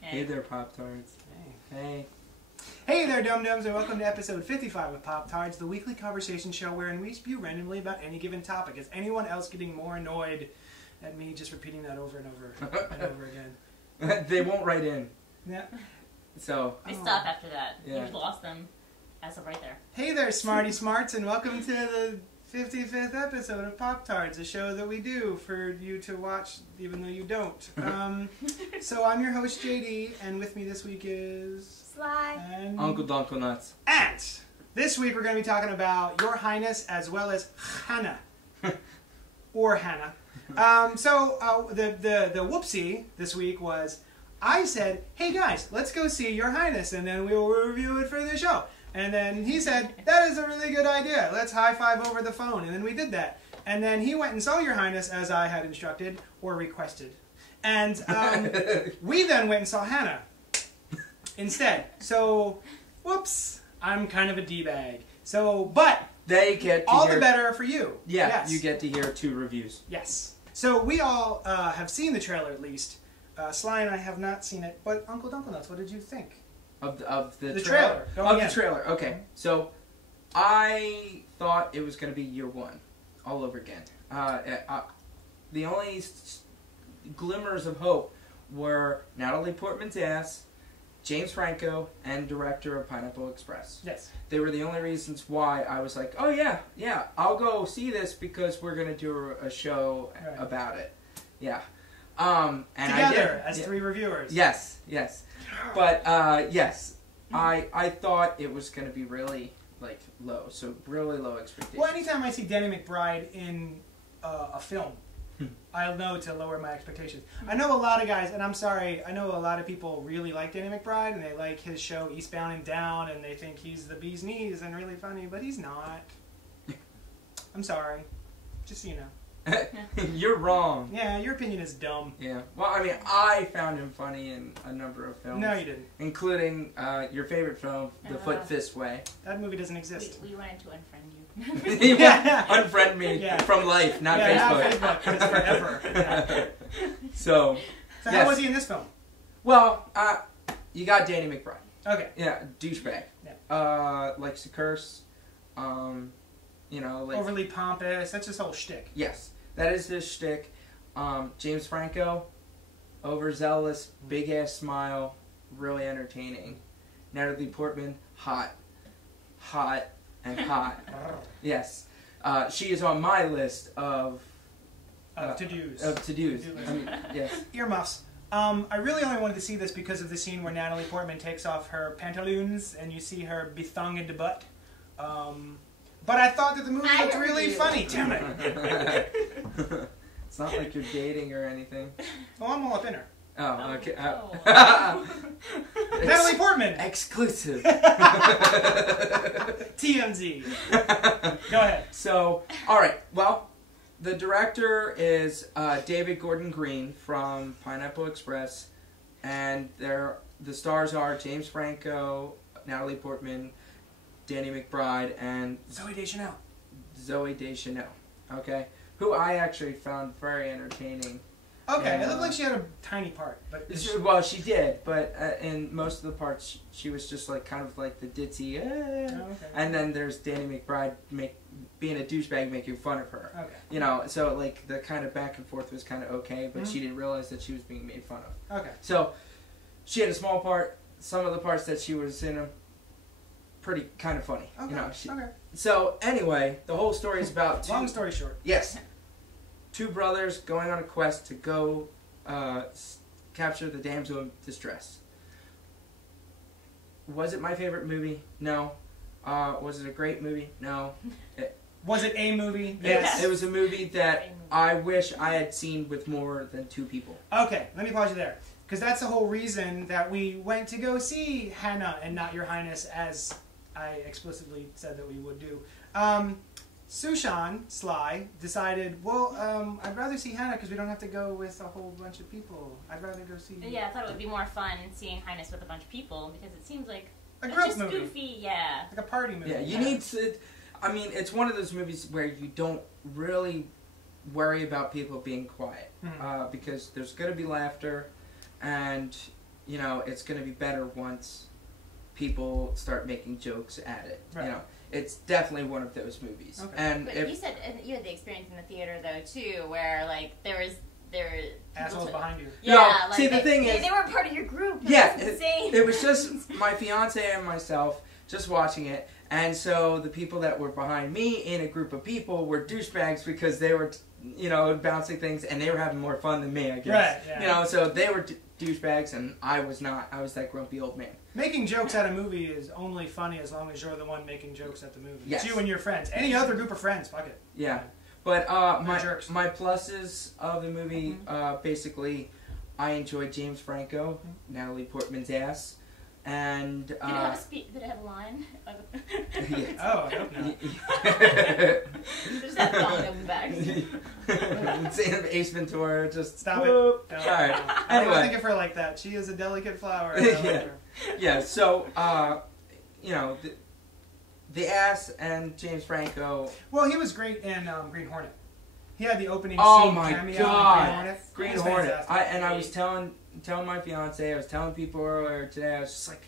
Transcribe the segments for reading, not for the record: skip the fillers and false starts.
Hey there, PopTards. Hey. Hey there, dum-dums, and welcome to episode 55 of PopTards, the weekly conversation show wherein we spew randomly about any given topic. Is anyone else getting more annoyed at me just repeating that over and over and over again? They won't write in. Yeah. So. They stop after that. Yeah. You've lost them as of right there. Hey there, Smarty Smarts, and welcome to the 55th episode of PopTards, a show that we do for you to watch even though you don't. So I'm your host, JD, and with me this week is... Slai. And... Uncle Dunklenutz. And this week we're going to be talking about Your Highness as well as Hanna. Or Hanna. The whoopsie this week was I said, hey guys, let's go see Your Highness and then we'll review it for the show. And then he said, that is a really good idea. Let's high five over the phone. And then we did that. And then he went and saw Your Highness as I had instructed or requested. And we then went and saw Hanna instead. So, whoops, I'm kind of a D-bag. So, but they get to all hear, the better for you. Yeah, yes. You get to hear 2 reviews. Yes. So we all have seen the trailer at least. Slai and I have not seen it. But Uncle Dunklenutz, what did you think? Of the trailer. Of the trailer. Okay. So I thought it was going to be year 1 all over again. The only glimmers of hope were Natalie Portman's ass, James Franco, and director of Pineapple Express. Yes. They were the only reasons why I was like, oh yeah, I'll go see this because we're going to do a show about it. Yeah. And together as 3 reviewers. Yes. But yes, I thought it was going to be really low, so really low expectations. Well, anytime I see Danny McBride in a film, I'll know to lower my expectations. I know a lot of guys, and I'm sorry, I know a lot of people really like Danny McBride, and they like his show Eastbound and Down, and they think he's the bee's knees and really funny, but he's not. I'm sorry. Just so you know. You're wrong. Yeah, your opinion is dumb. Yeah. Well, I mean, I found him funny in a number of films. No, you didn't. Including your favorite film, The Foot Fist Way. That movie doesn't exist. We wanted to unfriend you. Unfriend me from life, not Facebook. Not Facebook. It's forever. Yeah. So yes. How was he in this film? Well, you got Danny McBride. Okay. Yeah, douchebag. Yeah. Likes to curse. Overly pompous. That's his whole shtick. Yes, that is his shtick. James Franco, overzealous, big ass smile, really entertaining. Natalie Portman, hot, and hot. Yes, she is on my list of to-dos. I mean, yes. Earmuffs. I really only wanted to see this because of the scene where Natalie Portman takes off her pantaloons and you see her bethung in the butt. But I thought that the movie looked really funny. Damn it. It's not like you're dating or anything. Oh, I'm all up in her. Oh, okay. Natalie Portman. Exclusive. TMZ. Go ahead. So, all right. Well, the director is David Gordon Green from Pineapple Express, and the stars are James Franco, Natalie Portman, Danny McBride, and Zooey Deschanel. Okay, who I actually found very entertaining. Okay, it looked like she had a tiny part, but well, she did, but in most of the parts, she was just kind of like the ditzy. Okay. And then there's Danny McBride being a douchebag, making fun of her. Okay. So the kind of back and forth was kind of okay, but she didn't realize that she was being made fun of. Okay. So she had a small part. Some of the parts that she was in pretty kind of funny. Okay. Okay. So anyway, the whole story is about long story short. Yes. 2 brothers going on a quest to go capture the damsel in distress. Was it my favorite movie? No. Was it a great movie? No. Was it a movie? Yes. It was a movie that I wish I had seen with more than 2 people. Okay, let me pause you there. Because that's the whole reason that we went to go see Hanna and not Your Highness, as I explicitly said that we would do. Slai, decided, well, I'd rather see Hanna because we don't have to go with a whole bunch of people. I'd rather go see... Yeah, I thought it would be more fun seeing Highness with a bunch of people because it seems like... A group just movie. Goofy, yeah. Like a party movie. Yeah, you need to... I mean, it's one of those movies where you don't really worry about people being quiet because there's going to be laughter, and you know it's going to be better once people start making jokes at it. Right. You know, it's definitely one of those movies. Okay. And But if, you said you had the experience in the theater though too, where like there Assholes behind you. Yeah, No, like see, the thing is- they weren't part of your group. yeah, That's insane. it was just my fiance and myself just watching it, and so the people that were behind me in a group of people were douchebags because they were, you know, bouncing things and they were having more fun than me, I guess. Right, yeah. You know, so they were douchebags and I was not. I was that grumpy old man. Making jokes at a movie is only funny as long as you're the one making jokes at the movie. Yes. It's you and your friends. Any other group of friends, fuck it. Yeah. But jerks. my pluses of the movie, basically, I enjoyed James Franco, Natalie Portman's ass, and Did it have a did it have a line? Oh, I hope not. Just that song coming back. Insane of Ace Ventura, just Stop it. whoop. No, All right. no. I don't Anyway. think of her like that. She is a delicate flower. Yeah. Yeah. So, you know, the ass and James Franco. Well, he was great in Green Hornet. He had the opening Oh scene my cameo God. in Green Hornet. Green It was Hornet. fantastic. I was telling my fiance, I was telling people earlier today, I was just like,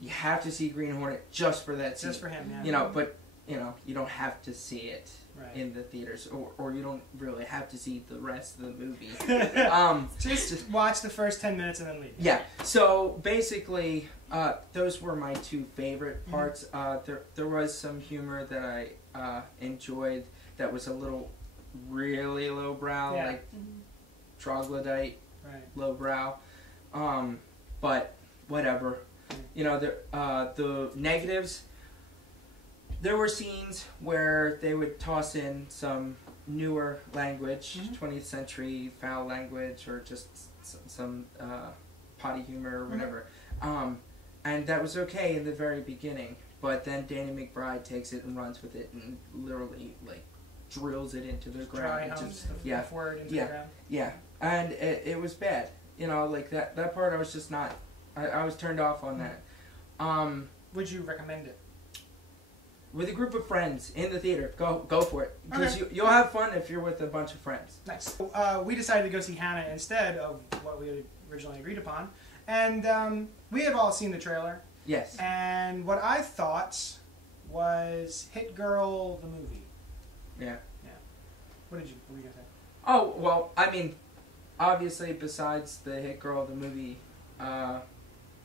you have to see Green Hornet just for that scene. Just for him, yeah. You know, but you know, you don't have to see it Right. in the theaters, or you don't really have to see the rest of the movie. Just watch the first 10 minutes and then leave. Yeah. So basically, those were my two favorite parts. There was some humor that I enjoyed that was a little, really lowbrow, Yeah. like troglodyte, Right. lowbrow. But whatever. You know, the negatives. There were scenes where they would toss in some newer language, 20th century foul language, or just some potty humor or whatever. And that was okay in the very beginning. But then Danny McBride takes it and runs with it and literally, like, drills it into the ground. Dry It humps just- the F word into the ground. Yeah. And it was bad. You know, like, that part I was just not... I was turned off on that. Would you recommend it? With a group of friends in the theater, go for it. Because Okay. you'll have fun if you're with a bunch of friends. Nice. We decided to go see Hanna instead of what we had originally agreed upon. And we have all seen the trailer. Yes. And what I thought was Hit Girl, the movie. Yeah. What were you going to say? Oh, well, I mean, obviously, besides the Hit Girl, the movie,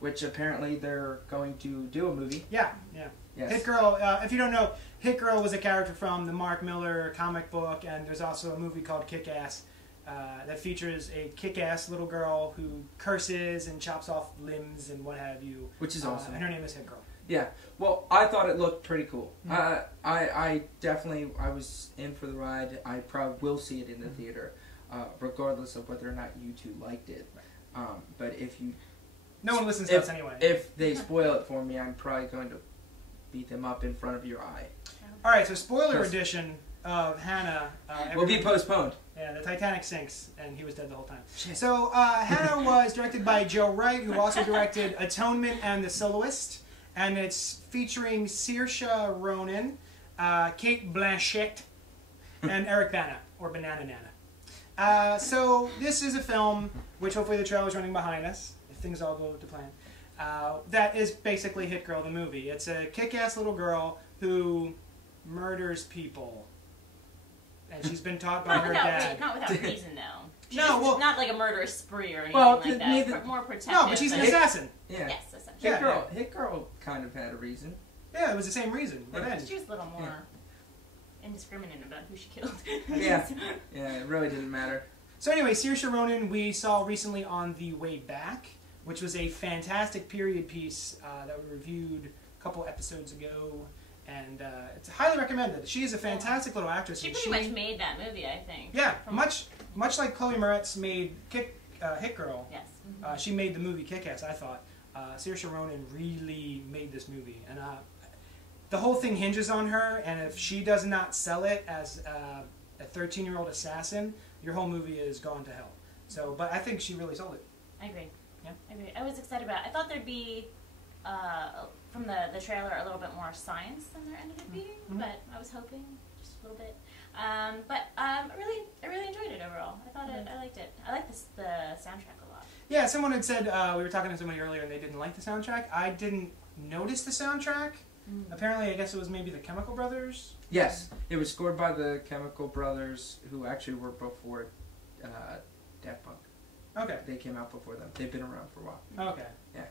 which apparently they're going to do a movie. Yeah. Yes. Hit Girl, if you don't know, Hit Girl was a character from the Mark Miller comic book, and there's also a movie called Kick-Ass that features a kick-ass little girl who curses and chops off limbs and what have you. Which is awesome. And her name is Hit Girl. Yeah. Well, I thought it looked pretty cool. I definitely, I was in for the ride. I probably will see it in the theater, regardless of whether or not you two liked it. But if you... No one listens to us anyway. If they spoil it for me, I'm probably going to beat them up in front of your eye. All right, so spoiler edition of Hanna. Will be postponed. Yeah, the Titanic sinks, and he was dead the whole time. Shit. So Hanna was directed by Joe Wright, who also directed Atonement and The Soloist, and it's featuring Saoirse Ronan, Cate Blanchett, and Eric Bana, or Banana Nana. So this is a film, which hopefully the trailer's running behind us, if things all go to plan, that is basically Hit Girl the movie. It's a kick-ass little girl who murders people. And she's been taught by her dad. Not without reason, though. Not like a murderous spree or anything like that. More protective. No, but she's an assassin. Yeah. Yes, essentially. Hit Girl kind of had a reason. Yeah, it was the same reason. Revenge. She was a little more indiscriminate about who she killed. Yeah. Yeah, it really didn't matter. So anyway, Saoirse Ronan we saw recently on The Way Back, which was a fantastic period piece that we reviewed a couple episodes ago, and it's highly recommended. She is a fantastic little actress. She pretty much made that movie, I think. Yeah, much like Chloe Moretz made Hit Girl. Yes. She made the movie Kick-Ass, I thought. Saoirse Ronan really made this movie, and the whole thing hinges on her, and if she does not sell it as a 13-year-old assassin, your whole movie is gone to hell. So, but I think she really sold it. I agree. Yeah. I agree. I was excited about it. I thought there'd be, from the trailer, a little bit more science than there ended up being, but I was hoping just a little bit. But I really enjoyed it overall. I liked it. I liked the soundtrack a lot. Yeah, someone had said, we were talking to somebody earlier and they didn't like the soundtrack. I didn't notice the soundtrack. Apparently, I guess it was maybe the Chemical Brothers? Yes, it was scored by the Chemical Brothers, who actually were before Daft Punk. Okay. They came out before them. They've been around for a while. Okay. Yeah.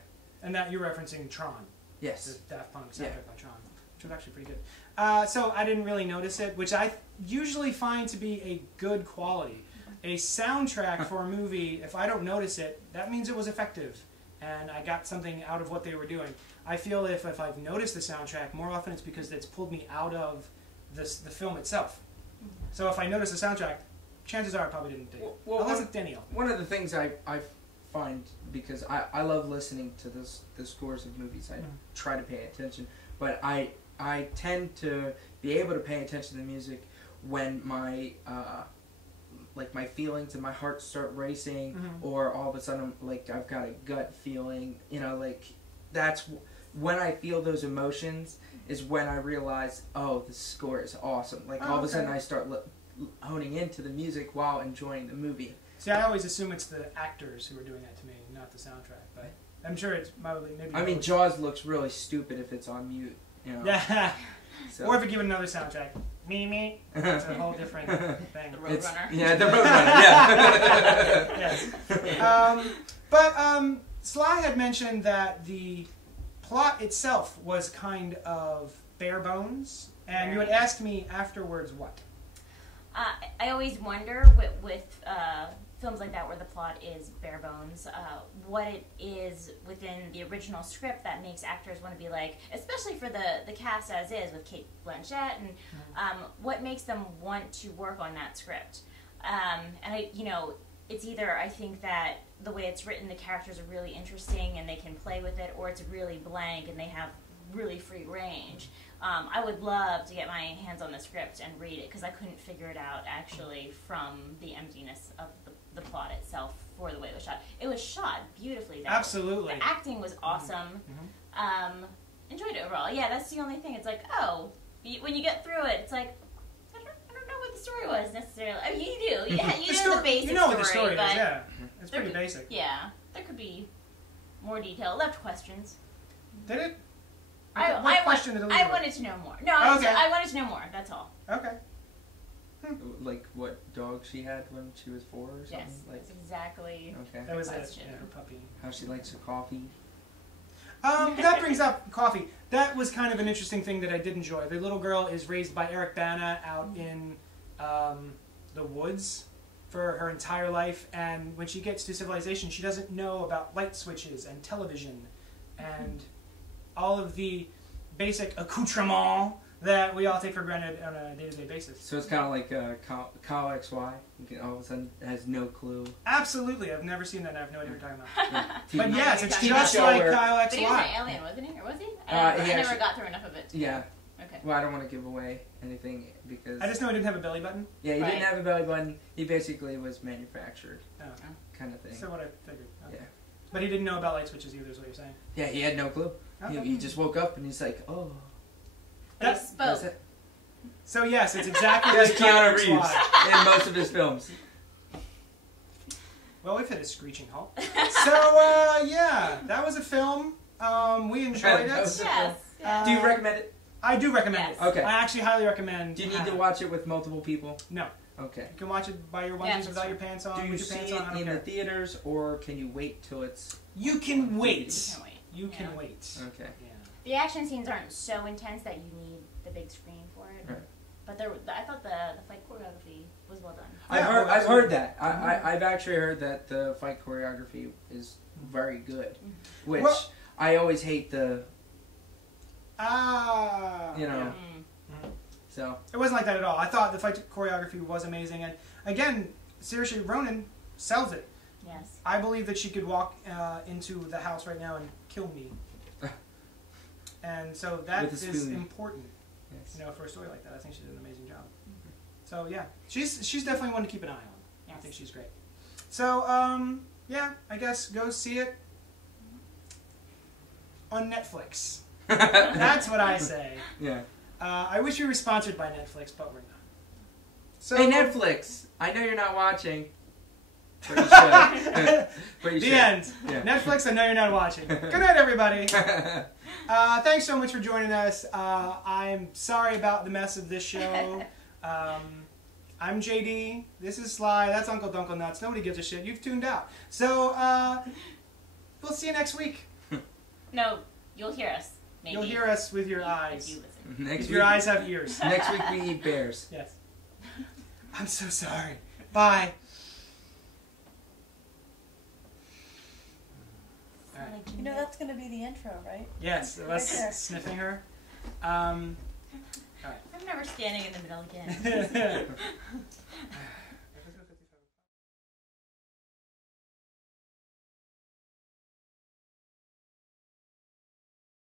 And that you're referencing Tron. Yes. The Daft Punk soundtrack by Tron, which was actually pretty good. So I didn't really notice it, which I usually find to be a good quality. A soundtrack for a movie, if I don't notice it, that means it was effective. And I got something out of what they were doing. I feel if I've noticed the soundtrack, more often it's because it's pulled me out of the film itself. So if I notice the soundtrack, chances are I probably didn't dig it. Well, Unless it's Danielle. One of the things I find, because I love listening to the scores of movies, I try to pay attention, but I tend to be able to pay attention to the music when my like my feelings and my heart start racing, or all of a sudden like I've got a gut feeling, you know, like that's when I feel those emotions is when I realize, oh, the score is awesome. Like all of a sudden I start honing into the music while enjoying the movie. See, I always assume it's the actors who are doing that to me, not the soundtrack. But I'm sure it's probably maybe. I mean, Jaws looks really stupid if it's on mute. You know? Yeah. So. Or if you give it another soundtrack, me, it's a whole different thing. The Roadrunner. Yeah, the Roadrunner. Yeah. Yes. But Slai had mentioned that the plot itself was kind of bare bones, and you had asked me afterwards what. I always wonder with films like that where the plot is bare bones, what it is within the original script that makes actors want to be like, especially for the cast as is with Cate Blanchett, and what makes them want to work on that script. And it's either I think that the way it's written, the characters are really interesting and they can play with it, or it's really blank and they have really free range. I would love to get my hands on the script and read it, because I couldn't figure it out actually from the emptiness of the plot itself for the way it was shot. It was shot beautifully though. Absolutely. The acting was awesome. Enjoyed it overall. Yeah, that's the only thing. It's like, when you get through it, it's like, I don't know what the story was necessarily. I mean, you do. You know the basic story. You know what the story is, but yeah. It's pretty basic. Yeah. There could be more detail. Left questions. Did it? I wanted to know more. No, I wanted to know more. That's all. Okay. Like what dog she had when she was 4 or something? Yes, like, that's exactly. Okay. That was it. Question. Yeah, her puppy. How she likes her coffee. That brings up coffee. That was kind of an interesting thing that I did enjoy. The little girl is raised by Eric Bana out in the woods for her entire life, and when she gets to civilization, she doesn't know about light switches and television and all of the basic accoutrements that we all take for granted on a day-to-day basis. So it's kind of like Kyle XY. All of a sudden has no clue. Absolutely. I've never seen that and I have no idea what you're talking about. Yeah. But yes, it's just like Kyle XY. But he was an alien, wasn't he? Or was he? I never got through enough of it. Yeah. Okay. Well, I don't want to give away anything because... I just know he didn't have a belly button. Yeah, he didn't have a belly button. He basically was manufactured. Oh. Kind of thing. So what I figured. Okay. Yeah. But he didn't know about light switches either, is what you're saying? Yeah, he had no clue. Okay. He just woke up and he's like, oh. But he spoke. So yes, it's exactly like Keanu Reeves in most of his films. Well, we've hit a screeching halt. So yeah, that was a film. We enjoyed it. Yes. Do you recommend it? I do recommend it. Okay. I actually highly recommend. Do you need to watch it with multiple people? No. Okay. You can watch it by your onesies without your pants on. Do you see it in the theaters, or can you wait till it's... You can wait. You can wait. Okay. Yeah. The action scenes aren't so intense that you need the big screen for it. Right. But I thought the fight choreography was well done. I've heard that. I've actually heard that the fight choreography is very good, which I always hate the. You know. So it wasn't like that at all. I thought the fight choreography was amazing, and again, Saoirse Ronan sells it. Yes. I believe that she could walk into the house right now and kill me. And so that is important. Yes. You know, for a story like that, I think she did an amazing job. So yeah, she's definitely one to keep an eye on. Yes. I think she's great. So yeah, I guess go see it on Netflix. That's what I say. Yeah. I wish we were sponsored by Netflix, but we're not. So Hey, Netflix! I know you're not watching. But you should. But you the should. end. Yeah. Netflix, I know you're not watching. Good night, everybody. Thanks so much for joining us. I'm sorry about the mess of this show. I'm JD. This is Slai. That's Uncle Dunklenutz. Nobody gives a shit. You've tuned out. So, we'll see you next week. No, you'll hear us. Maybe. You'll hear us with your If eyes. you listen. Next If week, your eyes have ears. next week we eat bears. Yes. I'm so sorry. Bye. All right. You know that's going to be the intro, right? Yes, Right us there. sniffing her. I'm never standing in the middle again.